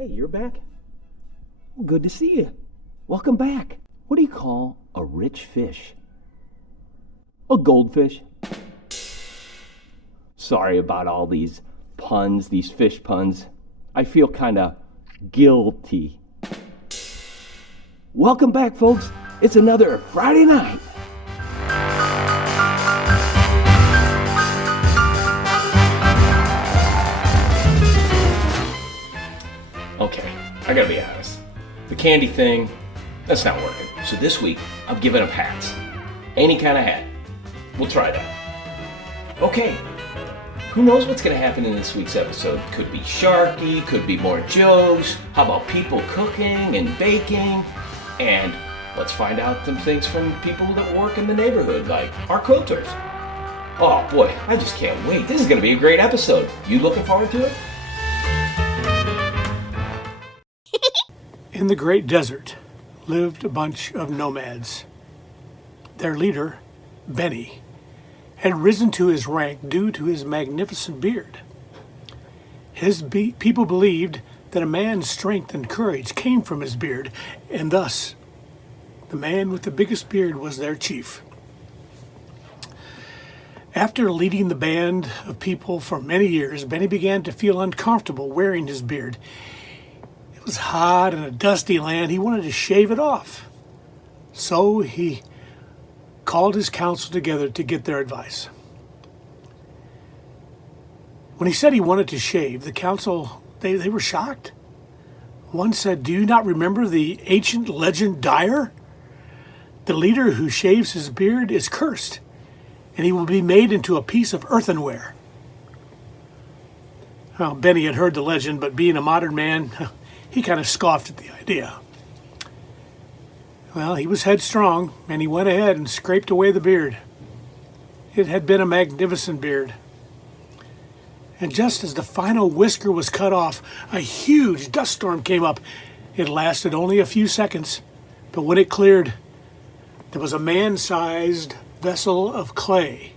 Hey, you're back? Well, good to see you. Welcome back. What do you call a rich fish? A goldfish. Sorry about all these puns, these fish puns. I feel kind of guilty. Welcome back, folks. It's another Friday night. Okay, I gotta be honest. The candy thing, that's not working. So this week, I'm giving up hats. Any kind of hat. We'll try that. Okay, who knows what's gonna happen in this week's episode? Could be Sharky, could be more jokes. How about people cooking and baking? And let's find out some things from people that work in the neighborhood, like our quilters. Oh boy, I just can't wait. This is gonna be a great episode. You looking forward to it? In the great desert lived a bunch of nomads. Their leader, Benny, had risen to his rank due to his magnificent beard. His people believed that a man's strength and courage came from his beard, and thus the man with the biggest beard was their chief. After leading the band of people for many years, Benny began to feel uncomfortable wearing his beard. It was hot in a dusty land. He wanted to shave it off. So he called his council together to get their advice. When he said he wanted to shave, the council, they were shocked. One said, "Do you not remember the ancient legend Dyer? The leader who shaves his beard is cursed, and he will be made into a piece of earthenware." Well, Benny had heard the legend, but being a modern man, he kind of scoffed at the idea. Well, he was headstrong, and he went ahead and scraped away the beard. It had been a magnificent beard. And just as the final whisker was cut off, a huge dust storm came up. It lasted only a few seconds, but when it cleared, there was a man-sized vessel of clay,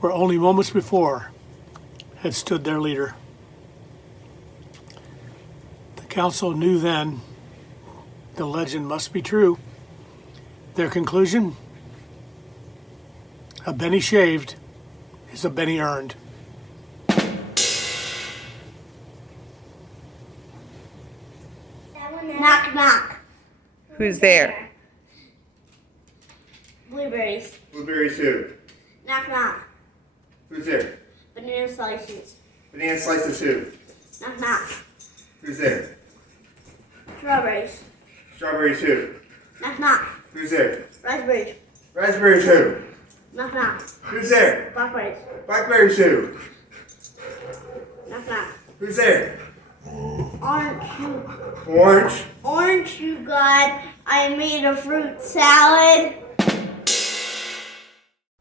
where only moments before had stood their leader. The council knew then the legend must be true. Their conclusion: a Benny shaved is a Benny earned. Knock, knock. Who's there? Blueberries. Blueberries who? Knock, knock. Who's there? Banana slices. Banana slices who? Knock, knock. Who's there? Strawberries. Strawberries who? Knock, knock. Who's there? Raspberries. Raspberries who? Knock, knock. Who's there? Blackberries. Blackberries who? Knock, knock. Who's there? Orange. Orange? Orange, you got. I made a fruit salad.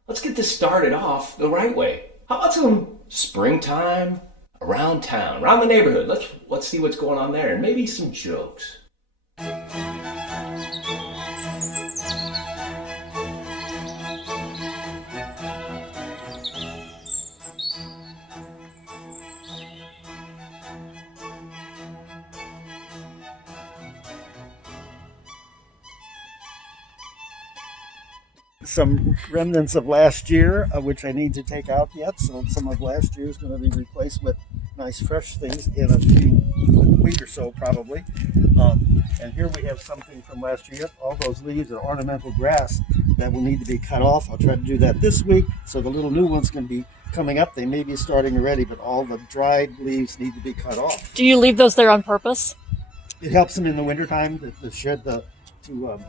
Let's get this started off the right way. How about some springtime around town, around the neighborhood? Let's see what's going on there, and maybe some jokes. Some remnants of last year, which I need to take out yet. So some of last year is going to be replaced with nice fresh things in a few week or so probably. And here we have something from last year. All those leaves are ornamental grass that will need to be cut off. I'll try to do that this week. So the little new ones can be coming up. They may be starting already, but all the dried leaves need to be cut off. Do you leave those there on purpose? It helps them in the wintertime to shed to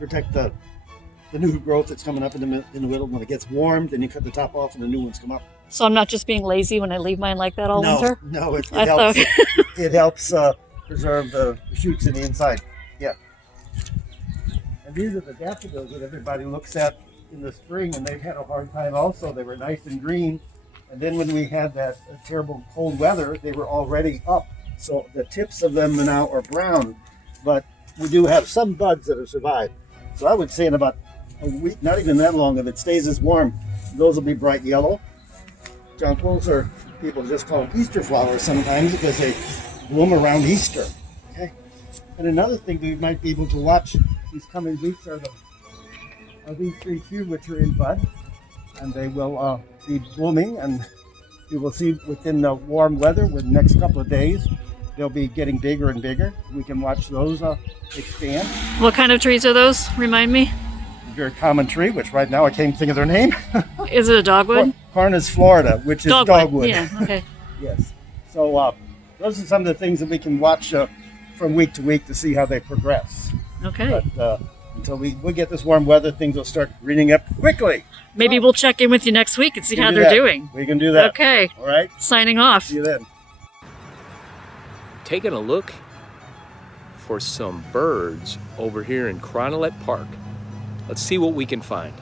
protect the new growth that's coming up in the middle. When it gets warm, then you cut the top off and the new ones come up. So I'm not just being lazy when I leave mine like that all winter? No, it helps. It helps preserve the shoots in the inside. Yeah. And these are the daffodils that everybody looks at in the spring, and they've had a hard time also. They were nice and green, and then when we had that terrible cold weather, they were already up. So the tips of them now are brown, but we do have some buds that have survived. So I would say in about a week, not even that long, if it stays as warm, those will be bright yellow. Jonquils, or people just call them Easter flowers sometimes because they bloom around Easter. Okay. And another thing we might be able to watch these coming weeks are these trees here, which are in bud, and they will be blooming, and you will see within the warm weather, within the next couple of days, they'll be getting bigger and bigger. We can watch those expand. What kind of trees are those? Remind me. A very common tree, which right now I can't think of their name. Is it a dogwood? Carnus Florida, which is dogwood. Yeah, okay. Yes. So those are some of the things that we can watch from week to week to see how they progress. Okay. But until we get this warm weather, things will start greening up quickly. Maybe we'll check in with you next week and see We can how do they're that. doing. We can do that. Okay. All right. Signing off. See you then. Taking a look for some birds over here in Cronolette Park. Let's see what we can find.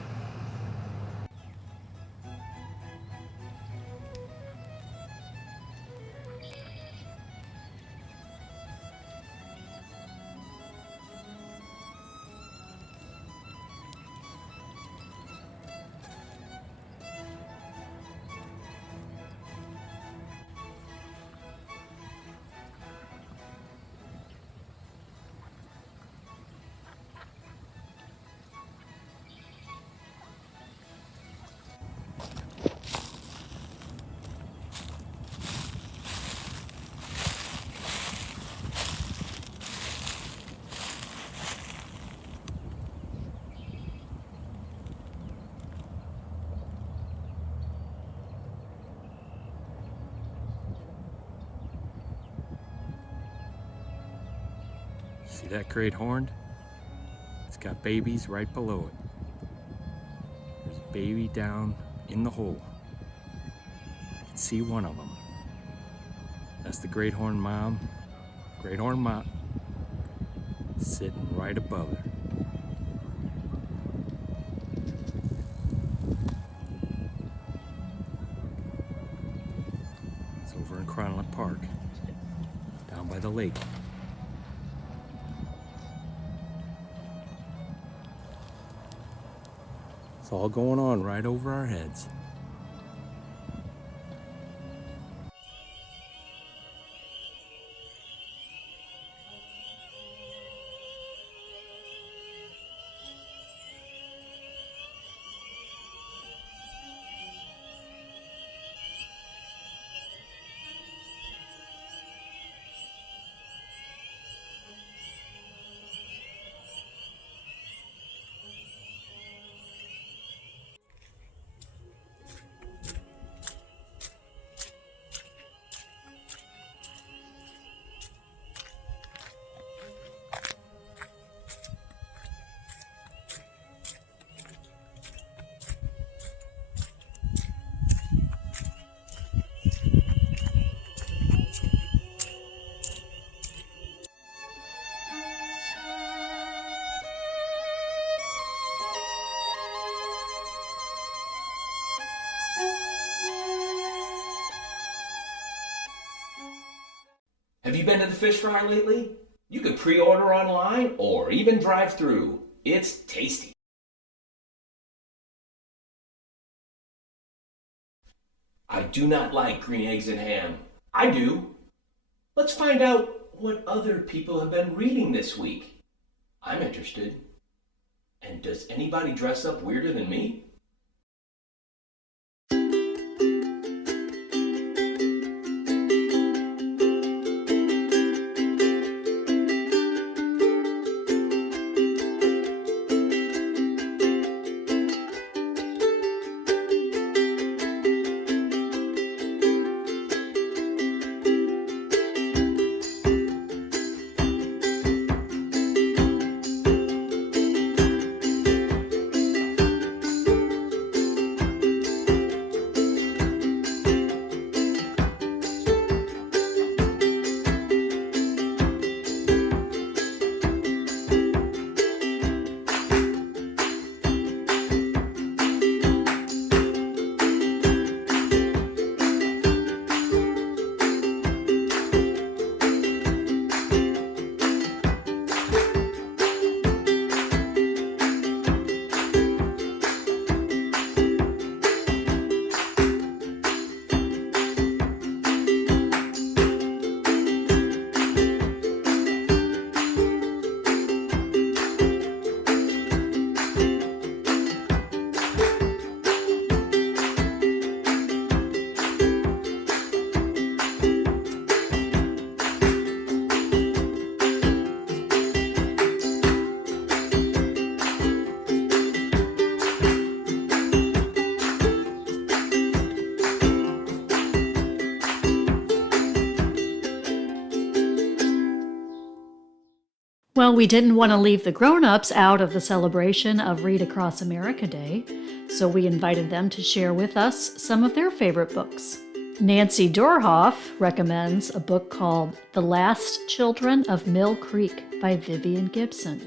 See that great horn? It's got babies right below it. There's a baby down in the hole. I can see one of them. That's the great horn mom. Great horn mom sitting right above her. It's over in Cronolette Park, down by the lake. It's all going on right over our heads. Have you been to the fish fry lately? You can pre-order online or even drive through. It's tasty. I do not like green eggs and ham. I do. Let's find out what other people have been reading this week. I'm interested. And does anybody dress up weirder than me? Well, we didn't want to leave the grown-ups out of the celebration of Read Across America Day, so we invited them to share with us some of their favorite books. Nancy Dorhoff recommends a book called The Last Children of Mill Creek by Vivian Gibson.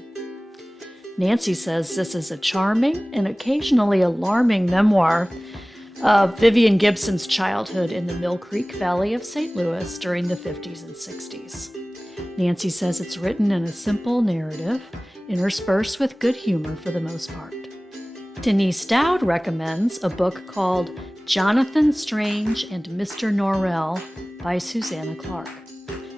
Nancy says this is a charming and occasionally alarming memoir of Vivian Gibson's childhood in the Mill Creek Valley of St. Louis during the 50s and 60s. Nancy says it's written in a simple narrative, interspersed with good humor for the most part. Denise Dowd recommends a book called Jonathan Strange and Mr. Norrell by Susanna Clark.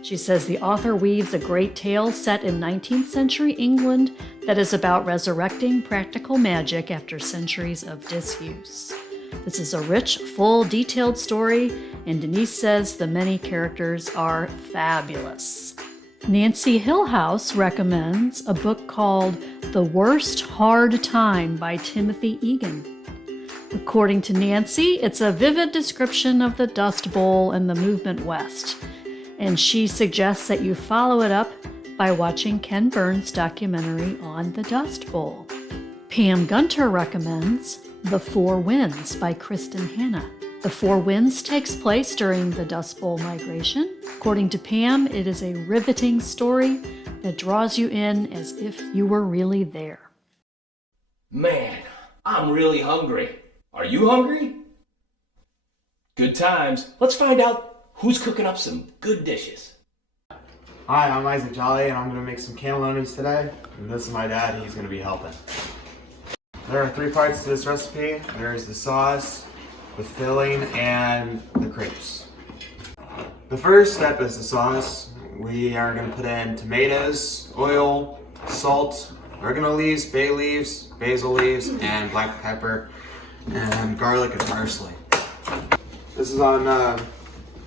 She says the author weaves a great tale set in 19th century England that is about resurrecting practical magic after centuries of disuse. This is a rich, full, detailed story, and Denise says the many characters are fabulous. Nancy Hillhouse recommends a book called The Worst Hard Time by Timothy Egan. According to Nancy, it's a vivid description of the Dust Bowl and the movement west, and she suggests that you follow it up by watching Ken Burns' documentary on the Dust Bowl. Pam Gunter recommends The Four Winds by Kristen Hanna. The Four Winds takes place during the Dust Bowl migration. According to Pam, it is a riveting story that draws you in as if you were really there. Man, I'm really hungry. Are you hungry? Good times. Let's find out who's cooking up some good dishes. Hi, I'm Isaac Jolly, and I'm going to make some cannellonis today. And this is my dad, he's going to be helping. There are 3 parts to this recipe. There's the sauce, the filling, and the crepes. The first step is the sauce. We are going to put in tomatoes, oil, salt, oregano leaves, bay leaves, basil leaves, and black pepper, and garlic and parsley. This is on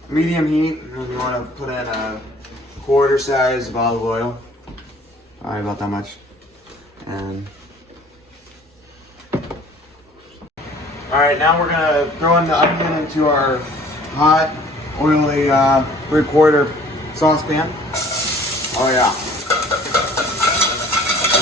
medium heat, and you want to put in a quarter size of olive oil. Alright, about that much. And alright, now we're gonna throw in the onion into our hot, oily 3/4 saucepan. Oh yeah.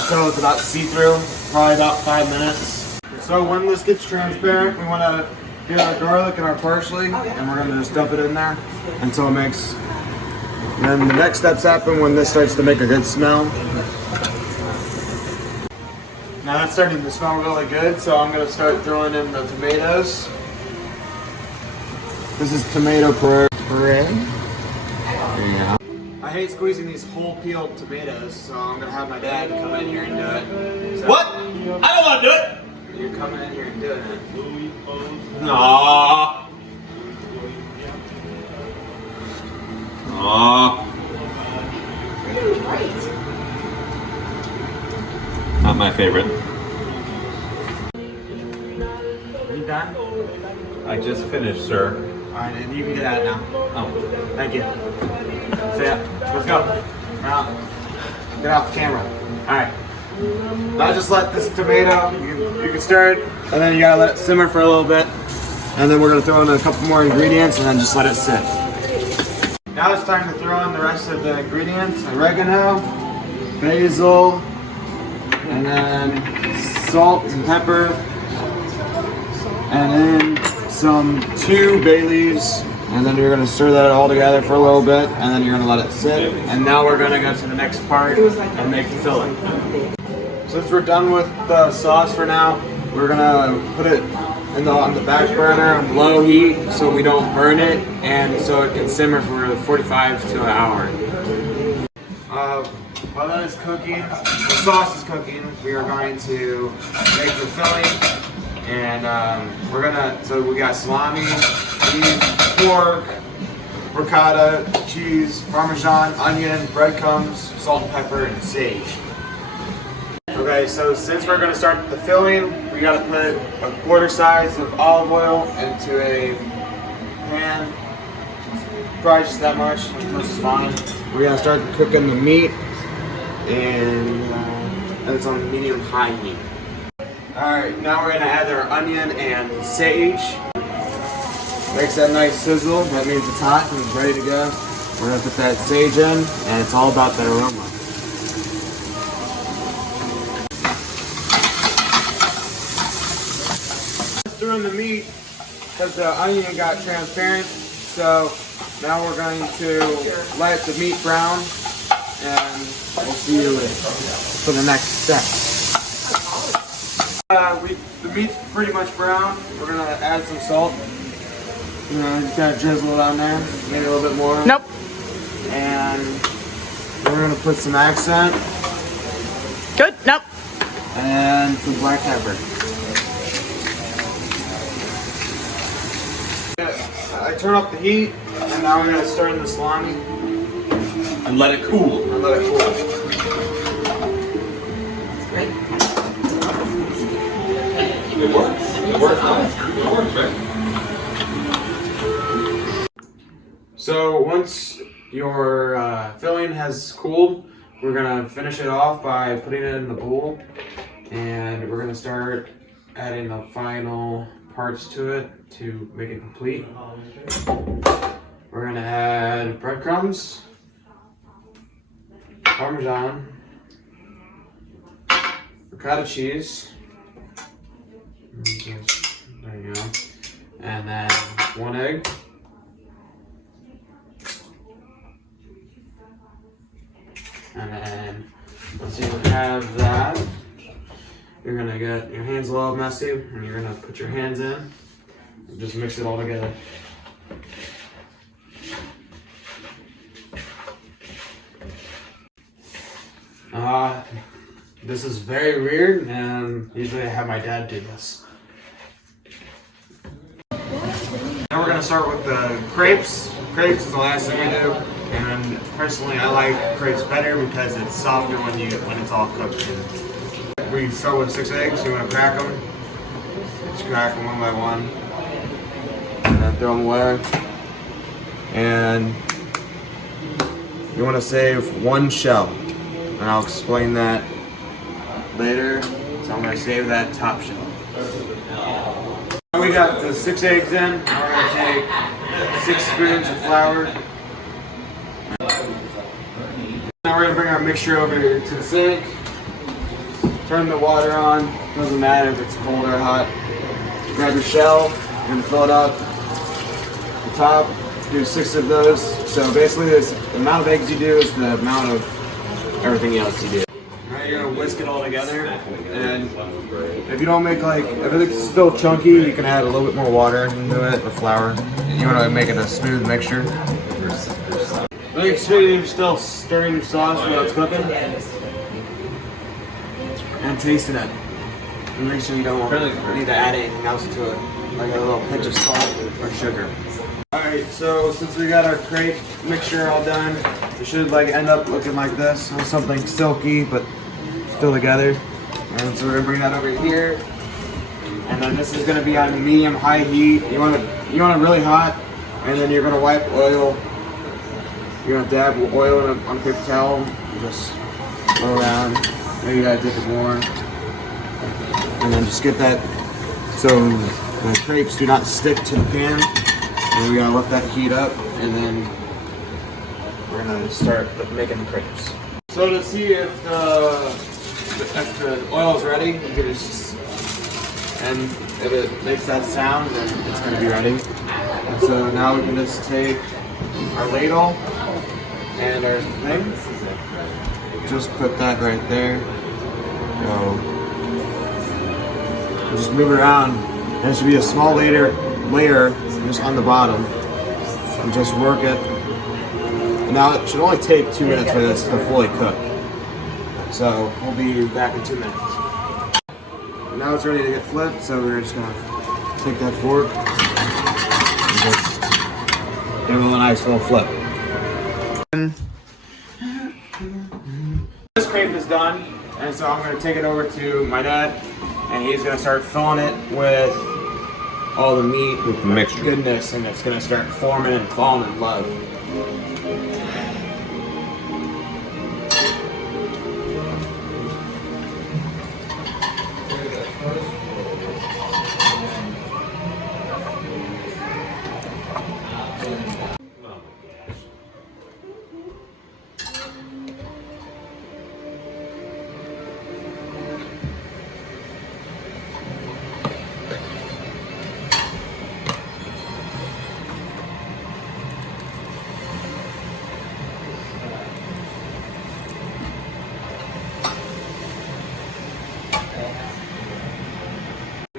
Until it's about see-through, probably about 5 minutes. So when this gets transparent, we want to get our garlic and our parsley, and we're gonna just dump it in there until it makes. And then the next steps happen when this starts to make a good smell. Now that's starting to smell really good, so I'm going to start throwing in the tomatoes. This is tomato puree. Yeah. I hate squeezing these whole peeled tomatoes, so I'm going to have my dad come in here and do it. So What? I don't want to do it. you're coming in here and doing it. Aww. Aww. Not my favorite. You done? I just finished, sir. Alright, and you can get out now. Oh. Thank you. See ya. Let's go. Now, get off the camera. Alright. Now just let this tomato, you can stir it, and then you gotta let it simmer for a little bit. And then we're gonna throw in a couple more ingredients and then just let it sit. Now it's time to throw in the rest of the ingredients. Oregano, basil, and then salt and pepper, and then some 2 bay leaves, and then you're gonna stir that all together for a little bit, and then you're gonna let it sit. And now we're gonna go to the next part and make the filling. Since we're done with the sauce for now, we're gonna put it on the back burner on low heat so we don't burn it, and so it can simmer for 45 to an hour. While that is cooking, the sauce is cooking, we are going to make the filling, and so we got salami, beef, pork, ricotta, cheese, parmesan, onion, breadcrumbs, salt and pepper, and sage. Okay, so since we're going to start the filling, we got to put a quarter size of olive oil into a pan. Probably just that much, this is fine. We're going to start cooking the meat, and it's on medium-high heat. Alright, now we're going to add our onion and sage. Makes that nice sizzle, that means it's hot and it's ready to go. We're going to put that sage in, and it's all about that aroma. threw in the meat because the onion got transparent. So now we're going to let the meat brown, and we'll see you for the next step. The meat's pretty much brown. We're gonna add some salt. Just gotta drizzle it on there, maybe a little bit more. Nope. And we're gonna put some accent Good. Nope. and some black pepper. I turn off the heat, and now we're gonna stir in the salami And let it cool. and let it cool. It works. It works. It works, right? So once your filling has cooled, we're gonna finish it off by putting it in the bowl, and we're gonna start adding the final parts to it to make it complete. We're gonna add breadcrumbs, Parmesan, ricotta cheese, there you go, and then 1 egg. And then once you have that, you're gonna get your hands a little messy, and you're gonna put your hands in and just mix it all together. This is very weird, and usually I have my dad do this. Now we're gonna start with the crepes. Crepes is the last thing we do, and personally I like crepes better because it's softer when it's all cooked. We start with 6 eggs. You want to crack them. Just crack them one by one, and then throw them away. And you want to save 1 shell, and I'll explain that later. So I'm going to save that top shell. Now we got the 6 eggs in. Now we're going to take 6 spoons of flour. Now we're going to bring our mixture over to the sink. Turn the water on. Doesn't matter if it's cold or hot. Grab your shell. You're going to fill it up. The top. Do 6 of those. So basically, the amount of eggs you do is the amount of everything else you do. Alright, you're going to whisk it all together. And if you don't make if it's still chunky, you can add a little bit more water into it, or flour. You want to make it a smooth mixture. Make sure you're still stirring your sauce while it's cooking. And tasting it. And make sure you don't need to add anything else to it, like a little pinch of salt or sugar. Alright, so since we got our crepe mixture all done, it should end up looking like this. So something silky but still together. And so we're gonna bring that over here. And then this is gonna be on medium-high heat. You want it really hot, and then you're gonna wipe oil. You're gonna dab oil on a paper towel and just go around. Maybe you gotta dip it more. And then just get that so the crepes do not stick to the pan. And we gotta let that heat up, and then we're gonna start making the crepes. So to see if the oil is ready, you can just, and if it makes that sound, then it's gonna be ready. And so now we can just take our ladle and our thing. Just put that right there. Go. Just move it around. There should be a small layer just on the bottom, and just work it. And now it should only take 2 minutes for this to fully cook. So we'll be back in 2 minutes. Now it's ready to get flipped, so we're just gonna take that fork and just give it a nice little flip. This crepe is done, and so I'm gonna take it over to my dad, and he's gonna start filling it with all the meat, with the mixture goodness, and it's gonna start forming and falling in love.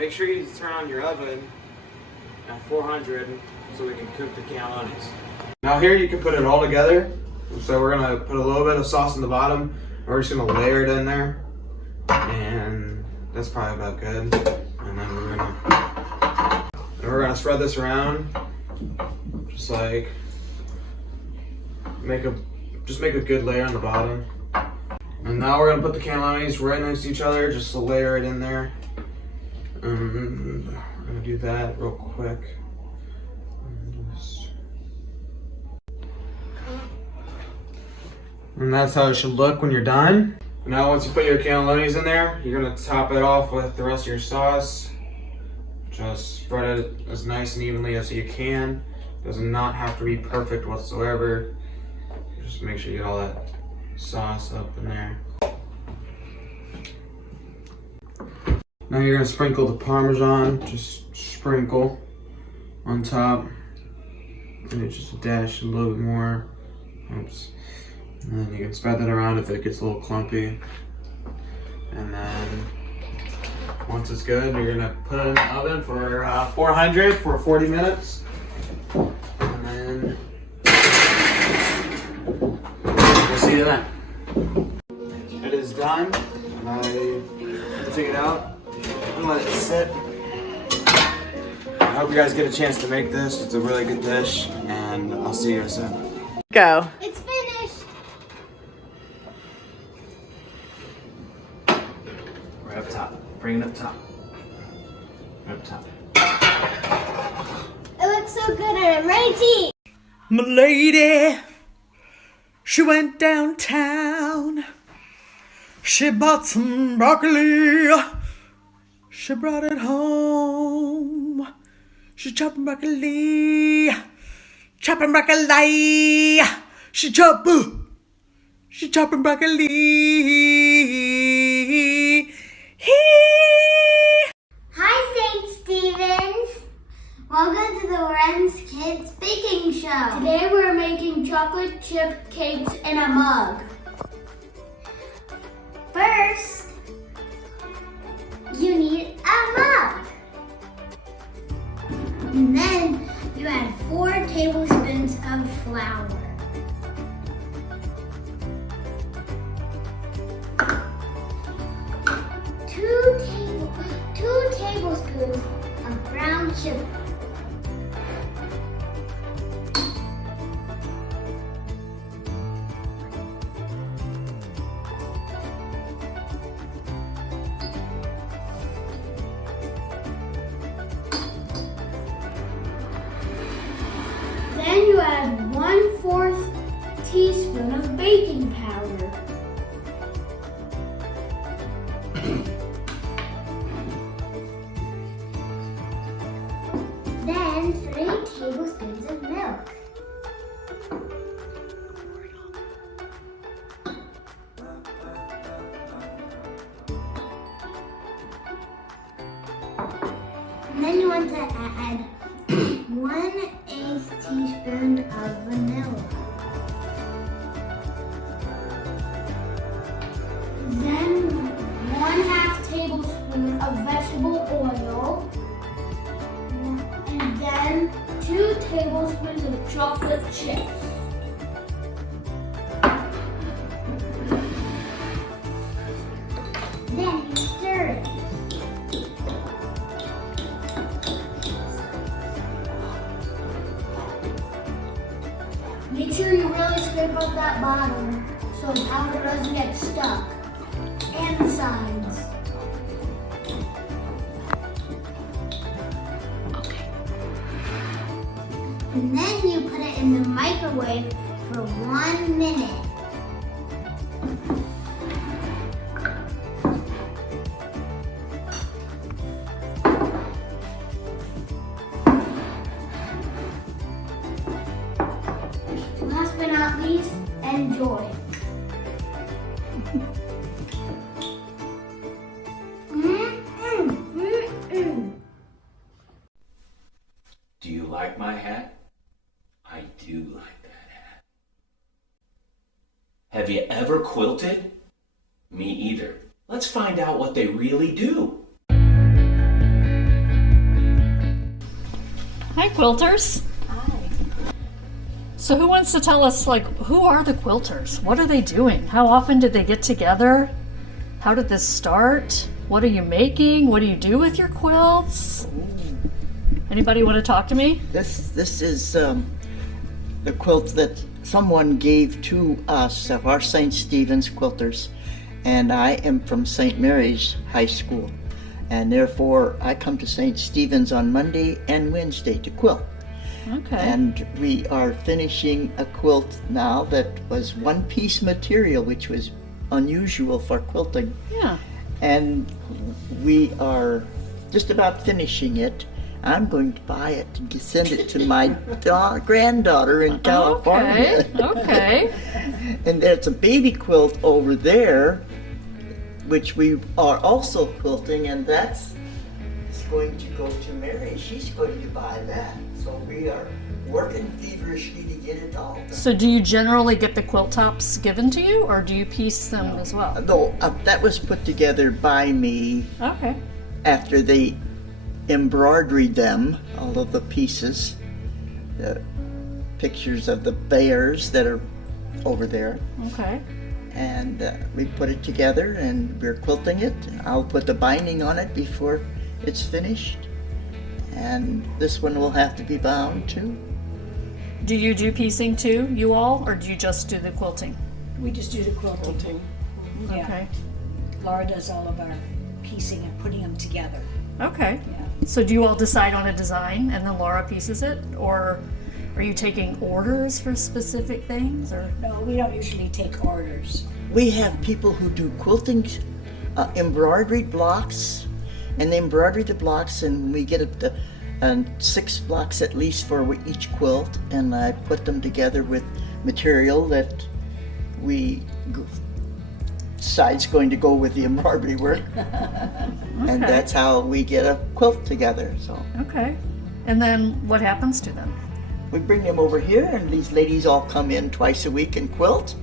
make sure you turn on your oven at 400 so we can cook the cannellonis. Now here you can put it all together. So we're gonna put a little bit of sauce in the bottom. We're just gonna layer it in there, and that's probably about good. And then we're gonna spread this around, just like make a good layer on the bottom. And now we're gonna put the cannellonis right next to each other, just to layer it in there. And we're gonna do that real quick. And that's how it should look when you're done. Now once you put your cannellonis in there, you're gonna top it off with the rest of your sauce. Just spread it as nice and evenly as you can. It does not have to be perfect whatsoever. Just make sure you get all that sauce up in there. Now you're gonna sprinkle the Parmesan, just sprinkle on top. And just a dash a little bit more. Oops. And then you can spread that around if it gets a little clumpy. And then once it's good, you're gonna put it in the oven for 400 for 40 minutes. And then we'll see you then. It is done. I take it out and let it sit. I hope you guys get a chance to make this. It's a really good dish, and I'll see you soon. Go. It's finished. Right up top. Bring it up top. Right up top. It looks so good and I'm ready to eat. My lady, she went downtown. She bought some broccoli. She brought it home. She chopping broccoli. Chopping broccoli. She chopping broccoli. Hi, St. Stevens. Welcome to the Wren's Kids Baking Show. Today we're making chocolate chip cakes in a mug. First, you need a mug. And then you add 4 tablespoons of flour. Two tablespoons of brown sugar. Then you add 1/4 teaspoon of baking powder. Then 3 tablespoons of milk. And then you want to add 1/8 teaspoon of vanilla. Then 1/2 tablespoon of vegetable oil. And then 2 tablespoons of chocolate chips. Then you stir it. Make sure you really scrape up that bottom so the powder doesn't get stuck. And the sides. And then you put it in the microwave for 1 minute. Last but not least, enjoy. Do you like my hat? I do like that hat. Have you ever quilted? Me either. Let's find out what they really do. quilters. Hi. So who wants to tell us, like, who are the quilters? What are they doing? How often did they get together? How did this start? What are you making? What do you do with your quilts? Anybody want to talk to me? This is the quilt that someone gave to us of our St. Stephen's quilters, and I am from St. Mary's High School, and therefore I come to St. Stephen's on Monday and Wednesday to quilt. Okay. And we are finishing a quilt now that was one-piece material, which was unusual for quilting, Yeah. and we are just about finishing it. I'm going to buy it and send it to my granddaughter in California. Okay. And there's a baby quilt over there, which we are also quilting, and that's going to go to Mary. She's going to buy that. So we are working feverishly to get it all done. So do you generally get the quilt tops given to you, or do you piece them as well? Though that was put together by me Okay. after they embroidered them, all of the pieces, the pictures of the bears that are over there, Okay. and we put it together and we're quilting it. I'll put the binding on it before it's finished, and this one will have to be bound too. Do you do piecing too, you all, or do you just do the quilting? We just do the quilting. Yeah. Okay. Laura does all of our piecing and putting them together. Okay. Yeah. So do you all decide on a design and then Laura pieces it, or are you taking orders for specific things, or? No, we don't usually take orders. We have people who do quilting, embroidered blocks, and they embroider the blocks, and we get 6 blocks at least for each quilt, and I put them together with material that we decide's going to go with the embroidery work, and that's how we get a quilt together. So Okay. And then what happens to them? we bring them over here, and these ladies all come in twice a week and quilt,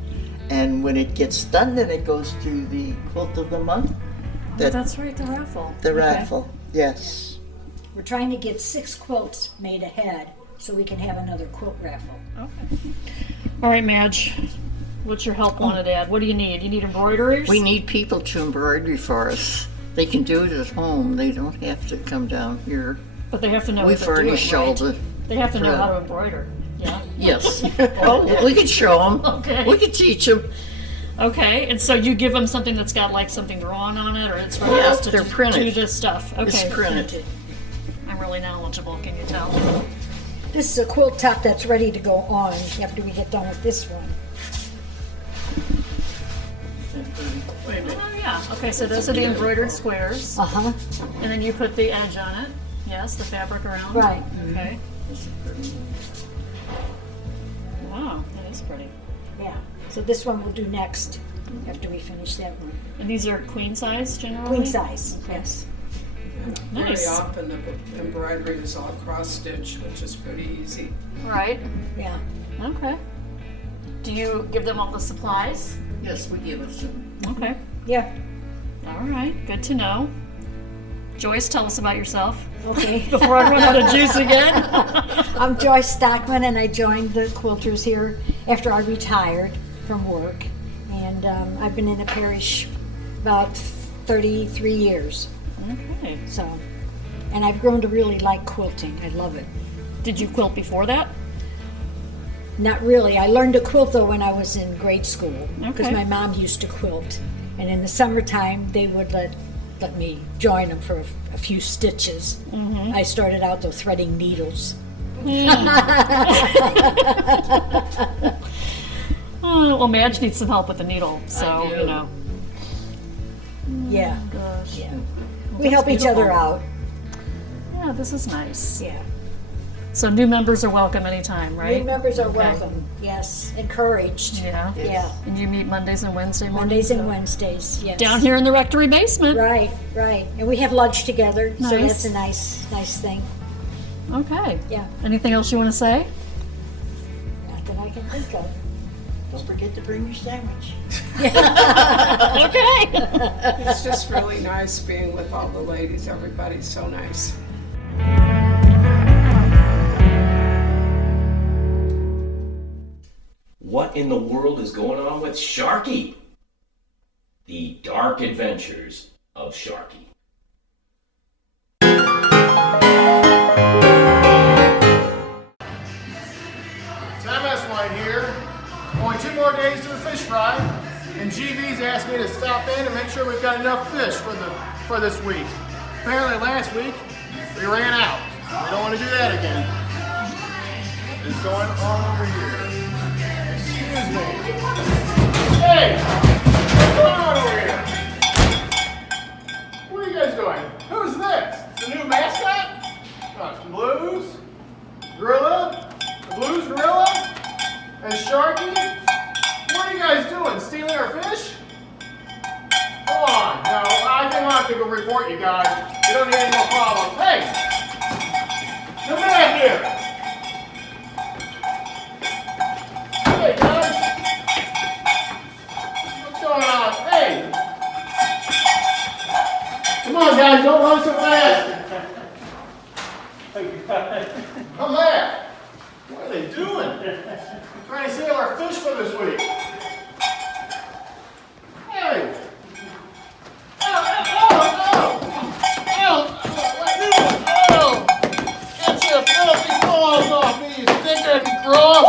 and when it gets done, then it goes to the quilt of the month. Oh, that's right, the raffle. The Okay. raffle, yes. We're trying to get 6 quilts made ahead so we can have another quilt raffle. Okay. All right, Madge. What's your help wanted, Ad? What do you need? You need embroiderers? We need people to embroider for us. They can do it at home. They don't have to come down here. But they have to know We what they're doing, furnish all right? the. They have to know how to embroider. Yeah. Yes. Oh, we can show them. Okay. We can teach them. Okay, and so you give them something that's got like something drawn on it, or it's ready Yeah, to they're printed. do this stuff. Okay. It's printed. I'm really knowledgeable, can you tell? This is a quilt top that's ready to go on after we get done with this one. Oh yeah. Okay, so those are the embroidered squares, Uh-huh. and then you put the edge on it. Yes, the fabric around. Right. Okay. Wow, that is pretty. Yeah. So this one we'll do next after we finish that one. And these are queen size generally? Queen size, yes. Nice. Very often the embroidery is all cross stitch, which is pretty easy. Right. Yeah. Okay. Do you give them all the supplies? Yes, we give it to them. Okay. Yeah. All right. Good to know. Joyce, tell us about yourself. Okay. Before I run out of juice again. I'm Joyce Stockman, and I joined the quilters here after I retired from work. And I've been in the parish about 33 years. Okay. So, and I've grown to really like quilting. I love it. Did you quilt before that? Not really. I learned to quilt though when I was in grade school because Okay. my mom used to quilt, and in the summertime they would let me join them for a few stitches. Mm-hmm. I started out though threading needles. Oh, well, Madge needs some help with the needle, so you know. Yeah, Gosh. yeah. Well, We that's help each other beautiful. out. Yeah, this is nice. Yeah. So new members are welcome anytime, right? New members are Okay. welcome. Yes, encouraged. Yeah. Yeah. And you meet Mondays and Wednesday mornings? Mondays and Wednesdays. Yes. Down here in the rectory basement. Right, right. And we have lunch together, so Nice. that's a nice thing. Okay. Yeah. Anything else you want to say? Not that I can think of. Don't forget to bring your sandwich. Okay. It's just really nice being with all the ladies. Everybody's so nice. what in the world is going on with Sharky? The Dark Adventures of Sharky. Time S-Line here. Only 2 more days to the fish fry, and GV's asked me to stop in and make sure we've got enough fish for this week. Apparently last week we ran out. We don't want to do that again. What is going on over here? Excuse me. Hey! What's going on over here? What are you guys doing? Who's this? The new mascot? Blues? Gorilla? The Blues Gorilla? And Sharky? What are you guys doing? Stealing our fish? Come on. No, I think I'll have to go report you guys. You don't need any more problems. Hey! Come back here! Hey, guys! What's going on? Hey! Come on, guys, don't run so fast! Come back! What are they doing? Trying to save our fish for this week. Hey! Ow, ow, ow, ow! Ow! What are you doing? Ow! Get your filthy paws off me, you stinking grub!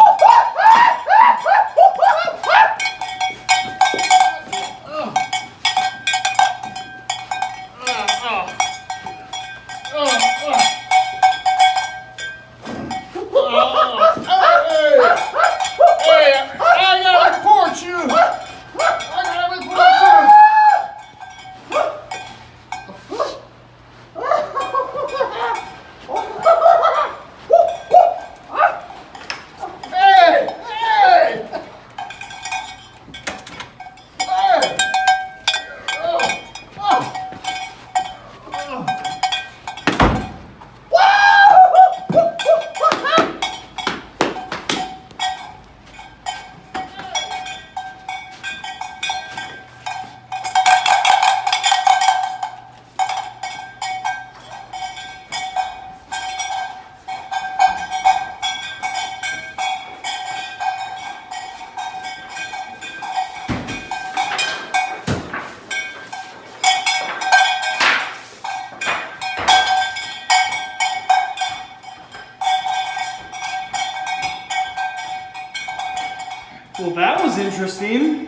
Well, that was interesting.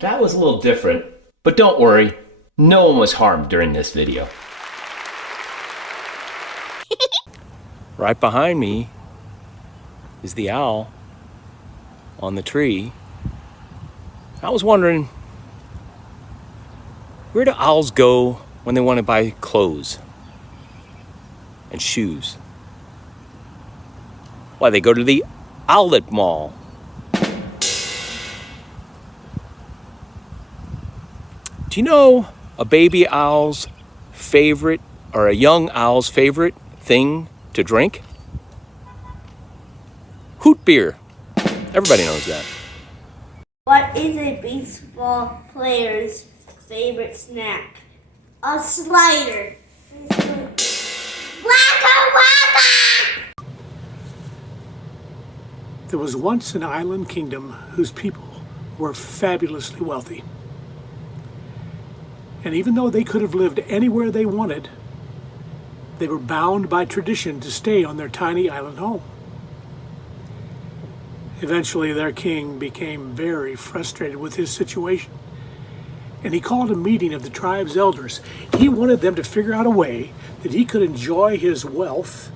That was a little different, but don't worry, no one was harmed during this video. Right behind me is the owl on the tree. I was wondering, where do owls go when they want to buy clothes and shoes? Why, they go to the outlet mall. Do you know a baby owl's favorite, or a young owl's favorite thing to drink? Hoot beer. Everybody knows that. What is a baseball player's favorite snack? A slider. Waka waka! There was once an island kingdom whose people were fabulously wealthy. And even though they could have lived anywhere they wanted, they were bound by tradition to stay on their tiny island home. Eventually, their king became very frustrated with his situation, and he called a meeting of the tribe's elders. He wanted them to figure out a way that he could enjoy his wealth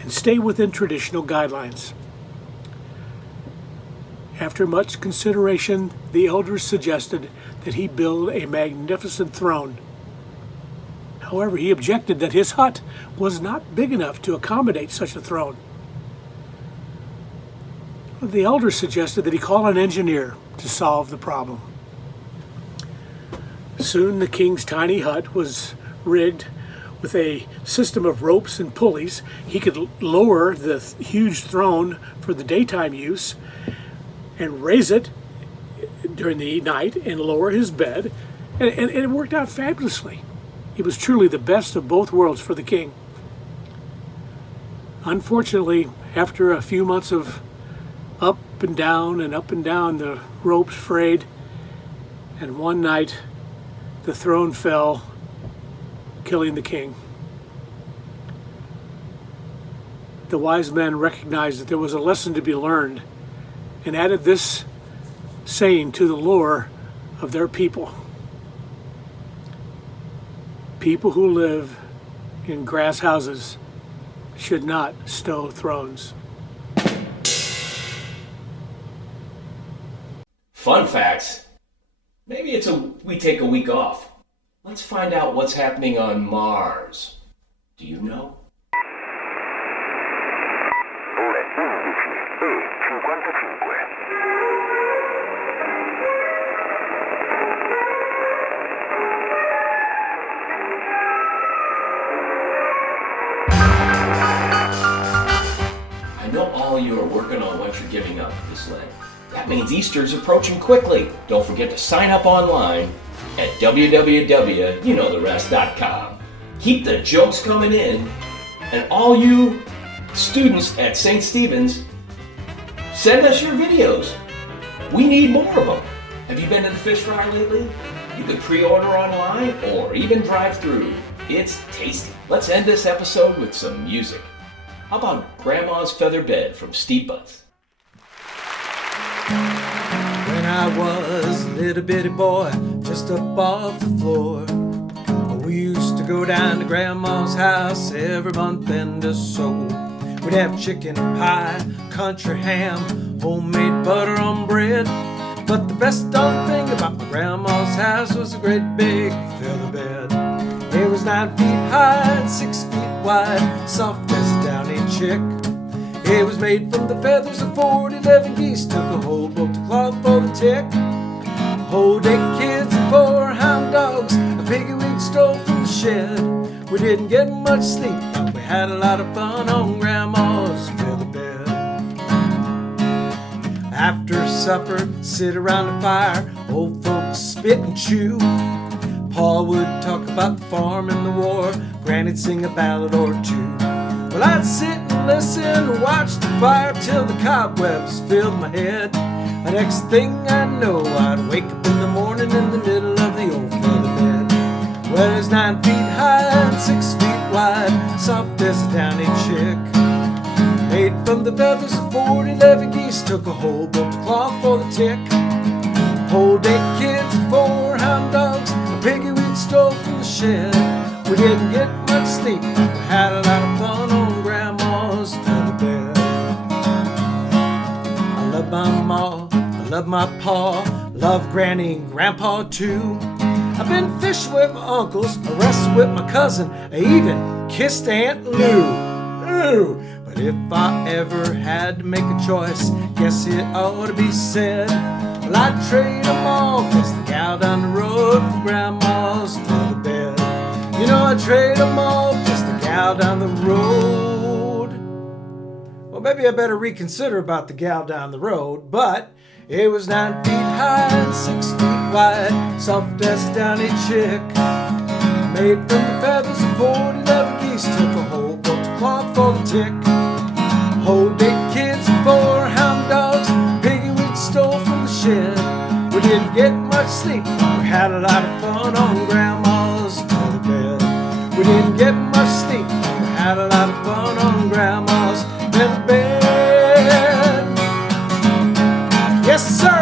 and stay within traditional guidelines. After much consideration, the elders suggested that he build a magnificent throne. However, he objected that his hut was not big enough to accommodate such a throne. The elders suggested that he call an engineer to solve the problem. Soon the king's tiny hut was rigged with a system of ropes and pulleys. He could lower the huge throne for the daytime use and raise it during the night and lower his bed, and it worked out fabulously. It was truly the best of both worlds for the king. Unfortunately, after a few months of Up and down and up and down the ropes frayed, and one night the throne fell, killing the king. The wise men recognized that there was a lesson to be learned and added this saying to the lore of their people. People who live in grass houses should not stow thrones. Fun facts. Maybe we take a week off. Let's find out what's happening on Mars. Do you know? I know all you are working on what you're giving up this Lent. That means Easter's approaching quickly. Don't forget to sign up online at www.youknowtherest.com. Keep the jokes coming in, and all you students at St. Stephen's, send us your videos. We need more of them. Have you been to the fish fry lately? You can pre-order online or even drive through. It's tasty. Let's end this episode with some music. How about Grandma's Feather Bed from Steve Butts? When I was a little bitty boy, just up off the floor, we used to go down to Grandma's house every month and so. We'd have chicken pie, country ham, homemade butter on bread. But the best darn thing about my grandma's house was a great big feather bed. It was 9 feet high and 6 feet wide, soft as a downy chick. It was made from the feathers of 11 geese, took a whole bolt of cloth for the tick. Whole day kids and 4 hound dogs, a piggy we'd stole from the shed. We didn't get much sleep, but we had a lot of fun on Grandma's feather bed. After supper, sit around the fire, old folks spit and chew. Pa would talk about the farm and the war, Granny'd sing a ballad or two. Well, I'd sit and listen and watch the fire till the cobwebs filled my head. The next thing I know, I'd wake up in the morning in the middle of the old feather bed. Well, it's 9 feet high and 6 feet wide, soft as a downy chick. Made from the feathers of 11 geese, took a whole bolt of cloth for the tick. Whole day kids and 4 hound dogs, a piggy we'd stole from the shed. We didn't get much sleep, but we had a lot of fun on Grandma's feather bed. I love my ma, I love my pa, love Granny and Grandpa too. I've been fishing with my uncles, I wrestled with my cousin, I even kissed Aunt Lou. Ooh. But if I ever had to make a choice, guess it ought to be said, well, I'd trade them all, cause the gal down the road from Grandma's feather bed. You know I'd trade them all, just the gal down the road. Well, maybe I better reconsider about the gal down the road, but it was 9 feet high and 6 feet wide, soft as a downy chick. Made from the feathers of 11 geese, took a whole bolt of cloth for the tick. Whole day kids and 4 hound dogs, piggy we'd stole from the shed. We didn't get much sleep, but we had a lot of fun on Grandma's feather bed. We didn't get much sleep, but we had a lot of fun on Grandma's feather bed. Yes, sir.